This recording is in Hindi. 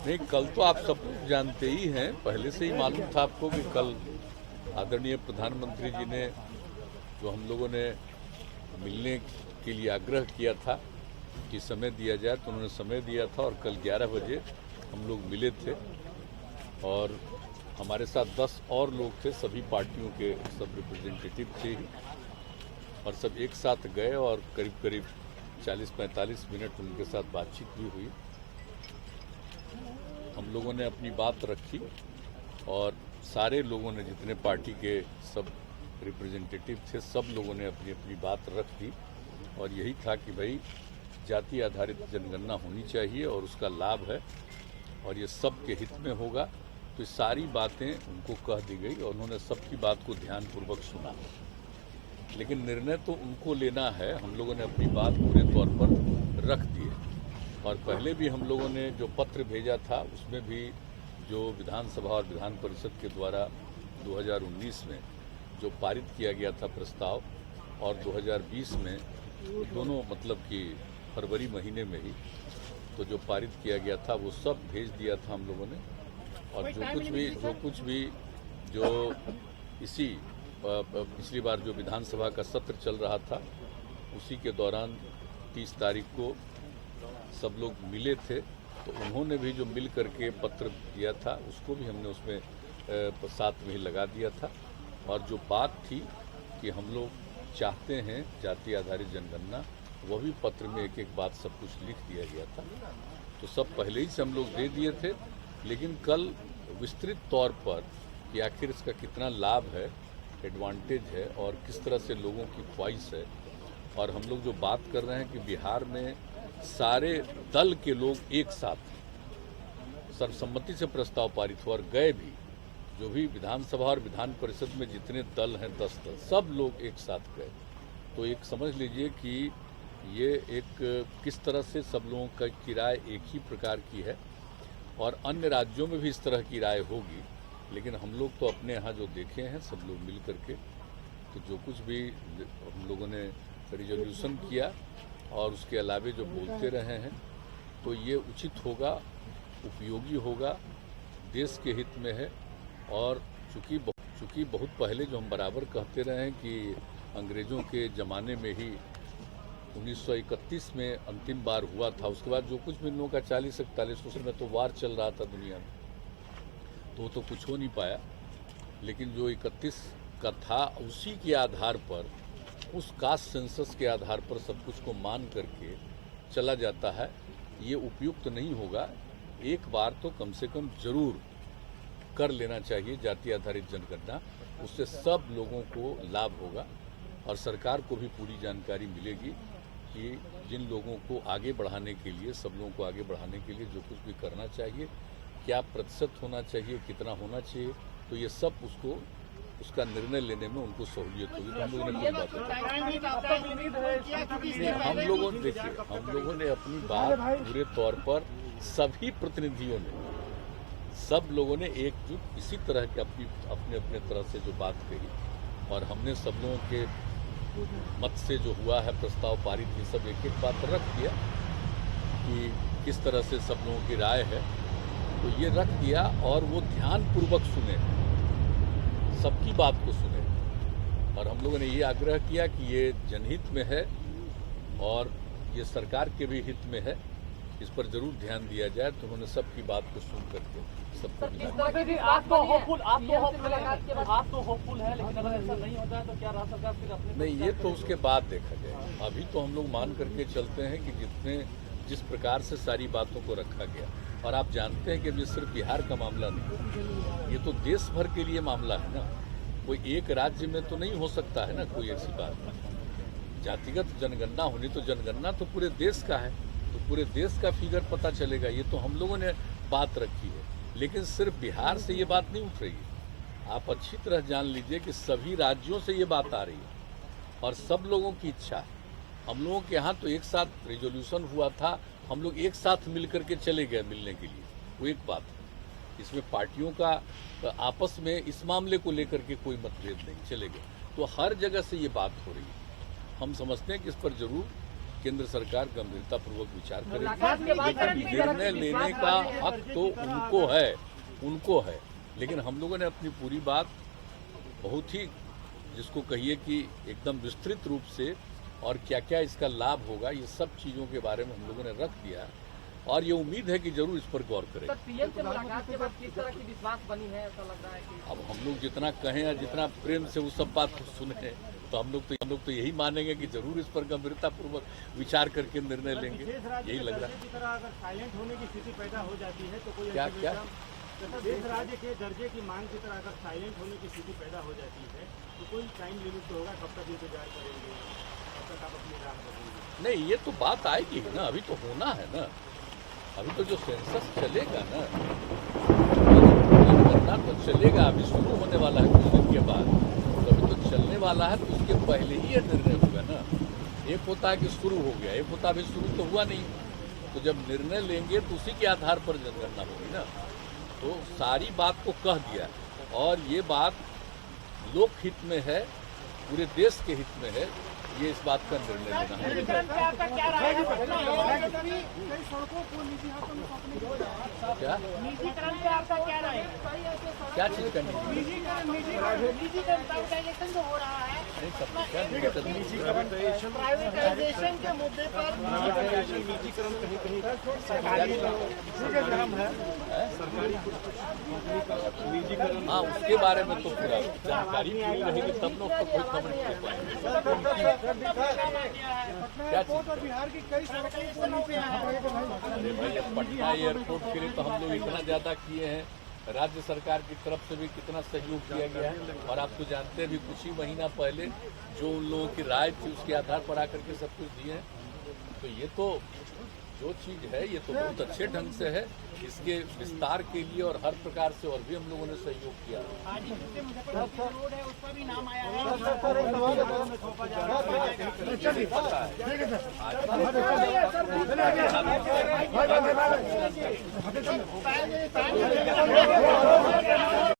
नहीं, कल तो आप सब लोग जानते ही हैं, पहले से ही मालूम था आपको कि कल आदरणीय प्रधानमंत्री जी ने जो हम लोगों ने मिलने के लिए आग्रह किया था कि समय दिया जाए, तो उन्होंने समय दिया था और कल 11 बजे हम लोग मिले थे और हमारे साथ 10 और लोग थे, सभी पार्टियों के सब रिप्रेजेंटेटिव थे और सब एक साथ गए और करीब करीब 40-45 मिनट उनके साथ बातचीत भी हुई। हम लोगों ने अपनी बात रखी और सारे लोगों ने, जितने पार्टी के सब रिप्रेजेंटेटिव थे, सब लोगों ने अपनी अपनी बात रख दी और यही था कि भाई जाति आधारित जनगणना होनी चाहिए और उसका लाभ है और ये सबके हित में होगा। तो सारी बातें उनको कह दी गई और उन्होंने सबकी बात को ध्यानपूर्वक सुना, लेकिन निर्णय तो उनको लेना है। हम लोगों ने अपनी बात पूरे तौर पर रख दी है और पहले भी हम लोगों ने जो पत्र भेजा था उसमें भी जो विधानसभा और विधान परिषद के द्वारा 2019 में जो पारित किया गया था प्रस्ताव और 2020 में दोनों, मतलब कि फरवरी महीने में ही तो जो पारित किया गया था वो सब भेज दिया था हम लोगों ने। और जो कुछ भी जो इसी पिछली बार जो विधानसभा का सत्र चल रहा था उसी के दौरान 30 तारीख को सब लोग मिले थे, तो उन्होंने भी जो मिल करके पत्र दिया था उसको भी हमने उसमें साथ में ही लगा दिया था। और जो बात थी कि हम लोग चाहते हैं जाति आधारित जनगणना, वह भी पत्र में एक एक बात सब कुछ लिख दिया गया था। तो सब पहले ही से हम लोग दे दिए थे, लेकिन कल विस्तृत तौर पर कि आखिर इसका कितना लाभ है, एडवांटेज है और किस तरह से लोगों की ख्वाहिश है। और हम लोग जो बात कर रहे हैं कि बिहार में सारे दल के लोग एक साथ सर्वसम्मति से प्रस्ताव पारित हुआ और गए भी, जो भी विधानसभा और विधान परिषद में जितने दल हैं 10 दल, सब लोग एक साथ गए। तो एक समझ लीजिए कि ये एक किस तरह से सब लोगों की राय एक ही प्रकार की है और अन्य राज्यों में भी इस तरह की राय होगी। लेकिन हम लोग तो अपने यहाँ जो देखे हैं सब लोग मिल करके, तो जो कुछ भी हम लोगों ने रिजोल्यूशन किया और उसके अलावे जो बोलते रहे हैं, तो ये उचित होगा, उपयोगी होगा, देश के हित में है। और चूँकि बहुत पहले जो हम बराबर कहते रहे हैं कि अंग्रेज़ों के ज़माने में ही 1931 में अंतिम बार हुआ था, उसके बाद जो कुछ भी इन लोगों का 40-41 उस समय तो वार चल रहा था दुनिया में, तो कुछ हो नहीं पाया। लेकिन जो 31 का था उसी के आधार पर, उस कास्ट सेंसस के आधार पर सब कुछ को मान करके चला जाता है, ये उपयुक्त नहीं होगा। एक बार तो कम से कम जरूर कर लेना चाहिए जाति आधारित जनगणना, उससे सब लोगों को लाभ होगा और सरकार को भी पूरी जानकारी मिलेगी कि जिन लोगों को आगे बढ़ाने के लिए, सब लोगों को आगे बढ़ाने के लिए जो कुछ भी करना चाहिए, क्या प्रतिशत होना चाहिए, कितना होना चाहिए, तो ये सब उसका निर्णय लेने में उनको सहूलियत होगी। तो हम लोगों ने कोई बात हम लोगों ने अपनी बात पूरे तौर पर सभी प्रतिनिधियों ने, सब लोगों ने एकजुट इसी तरह के अपने अपने तरह से जो बात कही और हमने सब लोगों के मत से जो हुआ है प्रस्ताव पारित, ये सब एक एक बात रख दिया कि किस तरह से सब लोगों की राय है, तो ये रख दिया और वो ध्यानपूर्वक सुने, सबकी बात को सुने। और हम लोगों ने ये आग्रह किया कि ये जनहित में है और ये सरकार के भी हित में है, इस पर जरूर ध्यान दिया जाए। तो उन्होंने सबकी बात को सुन करके सबको होपफुल है, लेकिन अगर ऐसा नहीं होता है तो क्या राज्य सरकार फिर अपने नहीं, ये तो उसके बाद देखा जाएगा। अभी तो हम लोग मान करके चलते हैं कि जिस प्रकार से सारी बातों को रखा गया, और आप जानते हैं कि ये सिर्फ बिहार का मामला नहीं, ये तो देश भर के लिए मामला है ना। कोई एक राज्य में तो नहीं हो सकता है ना कोई ऐसी बात। जातिगत जनगणना होनी तो जनगणना तो पूरे देश का है, तो पूरे देश का फिगर पता चलेगा। ये तो हम लोगों ने बात रखी है, लेकिन सिर्फ बिहार से ये बात नहीं उठ रही है। आप अच्छी तरह जान लीजिए कि सभी राज्यों से ये बात आ रही है और सब लोगों की इच्छा है। हम लोगों के यहाँ तो एक साथ रिजोल्यूशन हुआ था, हम लोग एक साथ मिल करके चले गए मिलने के लिए, वो एक बात है। इसमें पार्टियों का आपस में इस मामले को लेकर के कोई मतभेद नहीं, चले गए। तो हर जगह से ये बात हो रही है। हम समझते हैं कि इस पर जरूर केंद्र सरकार गंभीरतापूर्वक विचार करेगी। लेकिन निर्णय लेने का हक तो उनको है, लेकिन हम लोगों ने अपनी पूरी बात बहुत ही, जिसको कहिए कि एकदम विस्तृत रूप से, और क्या क्या इसका लाभ होगा, ये सब चीज़ों के बारे में हम लोगों ने रख दिया, और ये उम्मीद है कि जरूर इस पर गौर करें। पीएम से मुलाकात के बाद किस तरह की विश्वास बनी है, ऐसा लग रहा है कि अब हम लोग जितना कहें या जितना प्रेम से वो सब बात सुने, तो हम लोग तो यही मानेंगे कि जरूर इस पर गंभीरतापूर्वक विचार करके निर्णय लेंगे, यही लग रहा है। की तरह अगर साइलेंट होने की स्थिति पैदा हो जाती है तो कोई क्या देश राज्य के दर्जे की मांग की तरह अगर साइलेंट होने की स्थिति पैदा हो जाती है तो कोई टाइम लिमिट तो होगा, कब तक इंतजार करेंगे, कब तक आप अपनी राह देखेंगे? नहीं, ये तो बात आएगी ना, अभी तो होना है ना, अभी तो जो सेंसस चलेगा ना, करना तो चलेगा, अभी शुरू होने वाला है कुछ दिन के बाद, तो अभी तो चलने वाला है, तो उसके पहले ही ये निर्णय होगा ना। एक होता है कि शुरू हो गया, एक होता अभी शुरू तो हुआ नहीं, तो जब निर्णय लेंगे तो उसी के आधार पर जनगणना होगी ना। तो सारी बात को कह दिया, और ये बात लोक हित में है, पूरे देश के हित में है, ये इस बात का निर्णय लेना है। क्या निजीकरण पे आपका क्या राय है? क्या चीज करनी है? निजीकरण प्राइवेटाइजेशन जो हो रहा है, नहीं, सब क्या प्राइवेटाइजेशन के मुद्दे पर निजीकरण कहीं कहीं सरकारी निजीकरण, हाँ, उसके बारे में तो पूरा जानकारी पूरी रहेगी, तब लोग तो कोई खबर नहीं दे पाएंगे। क्या चीज? बिहार की कई अरे भाई, अब पटना एयरपोर्ट के लिए तो हम लोग इतना ज़्यादा किए हैं, राज्य सरकार की तरफ से भी कितना सहयोग किया गया है, और आप तो जानते हैं भी कुछ ही महीना पहले जो उन लोगों की राय थी उसके आधार पर आकर के सब कुछ दिए हैं। तो ये तो जो चीज़ है ये तो बहुत अच्छे ढंग से है, इसके विस्तार के लिए और हर प्रकार से और भी हम लोगों ने सहयोग किया। रोड है, उस पर भी नाम आया है। पता है।